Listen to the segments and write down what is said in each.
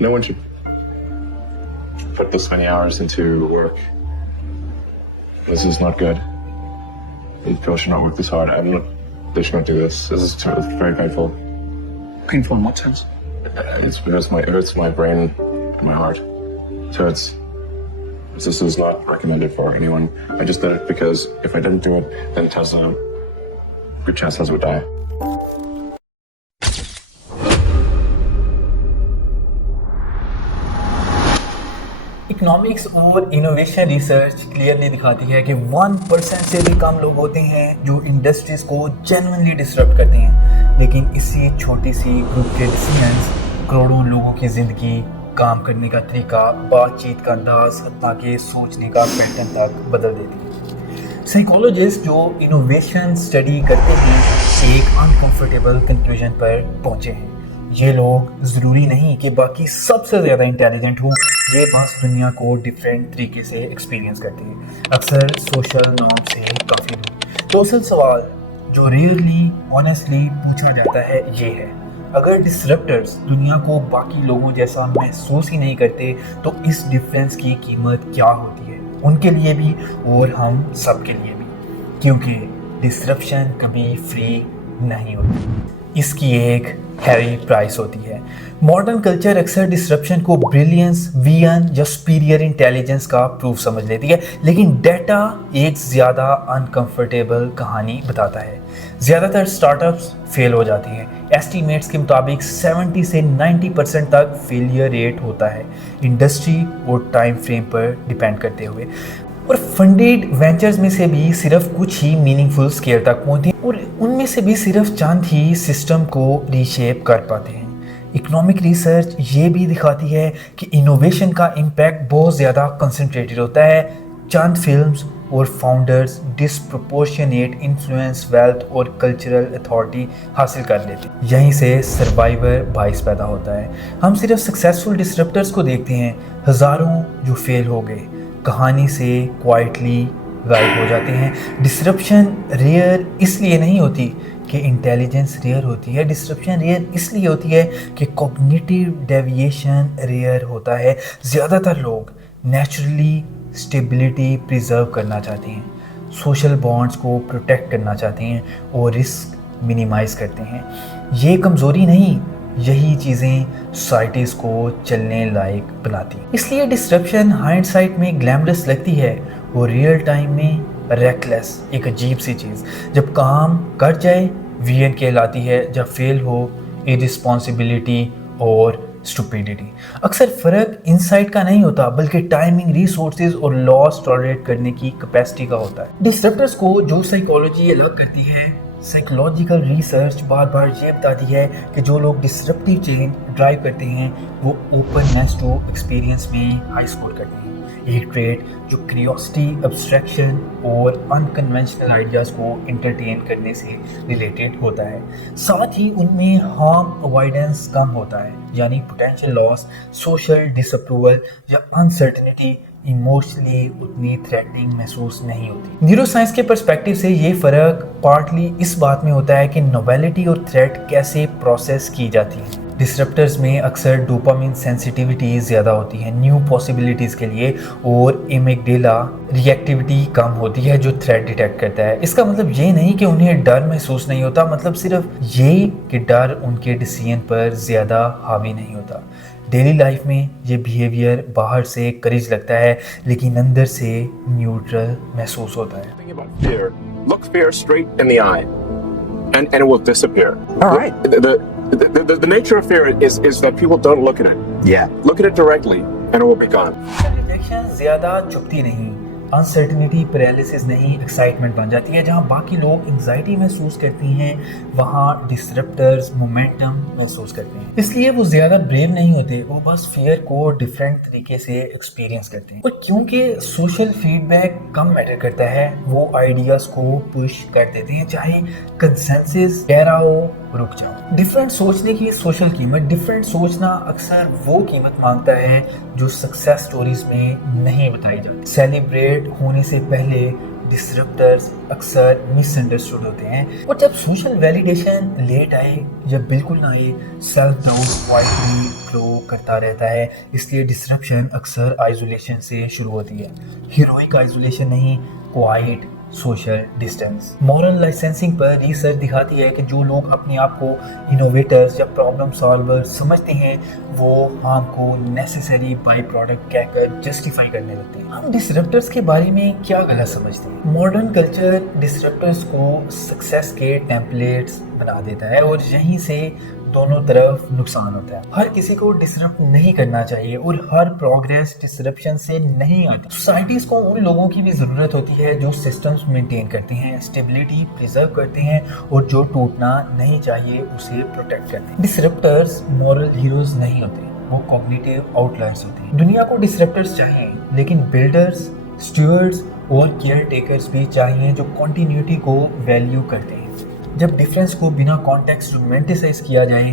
No one should put this many hours into work. This is not good. People should not work this hard. I'm not. They should not do this. This is very painful. Painful in what sense? It hurts my brain, my heart. So this is not recommended for anyone. I just did it because if I didn't do it, then Tesla, good chance Tesla would die. Economics और innovation research clearly दिखाती है कि 1% से भी कम लोग होते हैं जो इंडस्ट्रीज को जेन्युइनली डिसरप्ट करते हैं, लेकिन इसी छोटी सी ग्रुप के डिसीजंस करोड़ों लोगों की ज़िंदगी, काम करने का तरीका, बातचीत का अंदाज, हत्ता के सोचने का पैटर्न तक बदल देती है। साइकोलॉजिस्ट जो इनोवेशन स्टडी करते हैं एक अनकंफर्टेबल कंक्लूजन पर पहुंचे हैं। ये लोग ज़रूरी नहीं कि बाकी सबसे ज़्यादा इंटेलिजेंट हों, ये बस दुनिया को डिफरेंट तरीके से एक्सपीरियंस करते हैं, अक्सर सोशल नॉर्म से काफ़ी दूर। तो असल सवाल जो रेयरली ऑनेस्टली पूछा जाता है ये है, अगर डिसरप्टर्स दुनिया को बाकी लोगों जैसा महसूस ही नहीं करते तो इस डिफरेंस की कीमत क्या होती है, उनके लिए भी और हम सब के लिए भी, क्योंकि डिसरप्शन कभी फ्री नहीं होती, इसकी एक हैवी प्राइस होती है। मॉडर्न कल्चर अक्सर डिसरप्शन को ब्रिलियंस, विजन या सुपीरियर इंटेलिजेंस का प्रूफ समझ लेती है, लेकिन डेटा एक ज़्यादा अनकंफर्टेबल कहानी बताता है। ज़्यादातर स्टार्टअप्स फेल हो जाती हैं। एस्टीमेट्स के मुताबिक 70 से 90% तक फेलियर रेट होता है, इंडस्ट्री और टाइम फ्रेम पर डिपेंड करते हुए। और फंडेड वेंचर्स में से भी सिर्फ कुछ ही मीनिंगफुल स्केल तक पहुंचते हैं और उनमें से भी सिर्फ चंद ही सिस्टम को रीशेप कर पाते हैं। इकोनॉमिक रिसर्च ये भी दिखाती है कि इनोवेशन का इम्पैक्ट बहुत ज़्यादा कंसंट्रेटेड होता है। चंद फिल्म्स और फाउंडर्स डिसप्रोपोर्शनेट इन्फ्लुएंस, वेल्थ और कल्चरल अथॉरिटी हासिल कर लेते हैं। यहीं से सर्वाइवर बाइस पैदा होता है। हम सिर्फ सक्सेसफुल डिसरप्टर्स को देखते हैं, हज़ारों जो फेल हो गए कहानी से क्वाइटली गायब हो जाते हैं। डिसरप्शन रेयर इसलिए नहीं होती कि इंटेलिजेंस रेयर होती है, डिसरप्शन रेयर इसलिए होती है कि कॉग्निटिव डेविएशन रेयर होता है। ज़्यादातर लोग नेचुरली स्टेबिलिटी प्रिजर्व करना चाहते हैं, सोशल बॉन्ड्स को प्रोटेक्ट करना चाहते हैं और रिस्क मिनिमाइज़ करते हैं। ये कमज़ोरी नहीं, यही चीज़ें सोसाइटीज़ को चलने लायक बनाती हैं। इसलिए डिसरप्शन हाइंडसाइट में ग्लैमरस लगती है और रियल टाइम में रेकलेस, एक अजीब सी चीज़। जब काम कर जाए वियन कहलाती है, जब फेल हो इररिस्पॉन्सिबिलिटी और स्टुपिडिटी। अक्सर फ़र्क इनसाइट का नहीं होता बल्कि टाइमिंग, रिसोर्सेज और लॉस टॉलरेट करने की कैपेसिटी का होता है। डिसरप्टर्स को जो साइकोलॉजी अलग करती है, साइकोलॉजिकल रिसर्च बार बार ये बताती है कि जो लोग डिसरप्टिव चेंज ड्राइव करते हैं वो ओपननेस टू एक्सपीरियंस में हाई स्कोर करते हैं। एक ट्रेड जो क्यूरियोसिटी, एब्स्ट्रैक्शन और अनकन्वेंशनल आइडियाज़ को एंटरटेन करने से रिलेटेड होता है। साथ ही उनमें हार्म अवॉइडेंस कम होता है, यानी पोटेंशियल लॉस, सोशल डिसअप्रूवल या अनसर्टेनिटी इमोशनली उतनी थ्रेटनिंग महसूस नहीं होती। न्यूरोसाइंस के पर्सपेक्टिव से ये फ़र्क पार्टली इस बात में होता है कि नोवेलिटी और थ्रेट कैसे प्रोसेस की जाती है। डिसरप्टर्स में अक्सर डोपामिन सेंसिटिविटी ज़्यादा होती है न्यू पॉसिबिलिटीज़ के लिए, और एमिगडाला रिएक्टिविटी कम होती है जो थ्रेट डिटेक्ट करता है। इसका मतलब ये नहीं कि उन्हें डर महसूस नहीं होता, मतलब सिर्फ ये कि डर उनके डिसीजन पर ज़्यादा हावी नहीं होता। डेली लाइफ में ये बिहेवियर बाहर से करेज लगता है लेकिन अंदर से न्यूट्रल महसूस होता है। Look fear straight in the eye and it will disappear. All right. The nature of fear is that people don't look at it. Yeah. Look at it directly and it will be gone. Rejection ज़्यादा चुभती नहीं, uncertainty paralysis नहीं, excitement बन जाती है। जहाँ बाकी लोग anxiety महसूस करती हैं वहाँ डिसरप्टर्स मोमेंटम महसूस करते हैं। इसलिए वो ज़्यादा ब्रेव नहीं होते, वो बस फियर को डिफरेंट तरीके से एक्सपीरियंस करते हैं। और क्योंकि सोशल फीडबैक कम मैटर करता है, वो आइडियाज़ को पुश कर देते हैं, चाहे कंसेंसस कह रहा हो रुक जाओ। डिफरेंट सोचने की सोशल कीमत, डिफरेंट सोचना अक्सर वो कीमत मांगता है जो सक्सेस स्टोरीज में नहीं बताई जाती। सेलिब्रेट होने से पहले डिसरप्टर्स अक्सर मिसअंडरस्टूड होते हैं और जब सोशल वैलिडेशन लेट आए या बिल्कुल ना आए, सेल्फ डाउट क्वाइटली ग्रो करता रहता है। इसलिए डिसरप्शन अक्सर आइसोलेशन से शुरू होती है, हीरोइक आइसोलेशन नहीं, quite social distance. Moral licensing पर रिसर्च दिखाती है कि जो लोग अपने आप को इनोवेटर्स या प्रॉब्लम सॉल्वर समझते हैं वो हार्म को नेसेसरी बाई प्रोडक्ट कहकर जस्टिफाई करने लगते हैं। हम डिसरप्टर्स के बारे में क्या गलत समझते हैं? मॉडर्न कल्चर डिसरप्टर्स को सक्सेस के टेम्पलेट्स बना देता है और यहीं से दोनों तरफ नुकसान होता है। हर किसी को डिसरप्ट नहीं करना चाहिए और हर प्रोग्रेस डिसरप्शन से नहीं आता। सोसाइटीज को उन लोगों की भी जरूरत होती है जो सिस्टम्स मेंटेन करते हैं, स्टेबिलिटी प्रिजर्व करते हैं और जो टूटना नहीं चाहिए उसे प्रोटेक्ट करते हैं। डिसरप्टर्स मॉरल हीरोज नहीं होते, वो कॉग्निटिव आउटलायर्स होते हैं। दुनिया को डिसरप्टर्स चाहिए, लेकिन बिल्डर्स, स्टूअर्ड्स और केयर टेकर्स भी चाहिए जो कंटिन्यूटी को वैल्यू करते हैं। जब डिफरेंस को बिना कॉन्टेक्स्ट रोमांटिसाइज किया जाए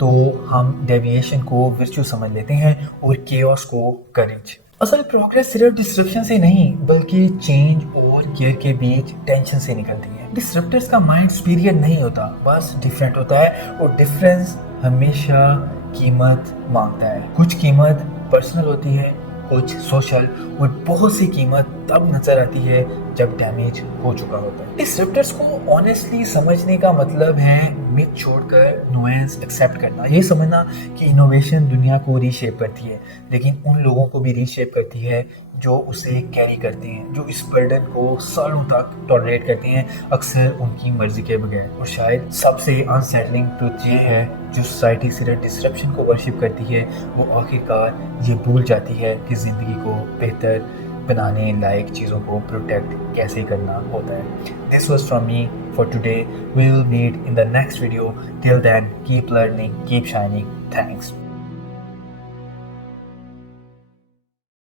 तो हम डेविएशन को वर्च्यू समझ लेते हैं और केओस को करेज। असल प्रोग्रेस सिर्फ डिसरप्शन से नहीं बल्कि चेंज और केयर के बीच टेंशन से निकलती है। डिसरप्टर्स का माइंड सुपीरियर नहीं होता, बस डिफरेंट होता है और डिफरेंस हमेशा कीमत मांगता है। कुछ कीमत पर्सनल होती है, कुछ सोशल और बहुत सी कीमत तब नजर आती है जब डैमेज हो चुका होता है। डिसरप्टर्स को ऑनेस्टली समझने का मतलब है मिथ छोड़कर नुएंस एक्सेप्ट करना। ये समझना कि इनोवेशन दुनिया को रीशेप करती है, लेकिन उन लोगों को भी रीशेप करती है जो उसे कैरी करते हैं, जो इस बर्डन को सालों तक टॉलरेट करते हैं, अक्सर उनकी मर्जी के बगैर। और शायद सबसे अनसेटलिंग ट्रुथ ये है, जो सोसाइटी सिर्फ डिसरप्शन को वर्शिप करती है वो आखिरकार ये भूल जाती है कि ज़िंदगी को बेहतर बनाने लायक चीज़ों को प्रोटेक्ट कैसे करना होता है। This was from me for today. We will meet in the next video. Till then keep learning, keep shining. Thanks.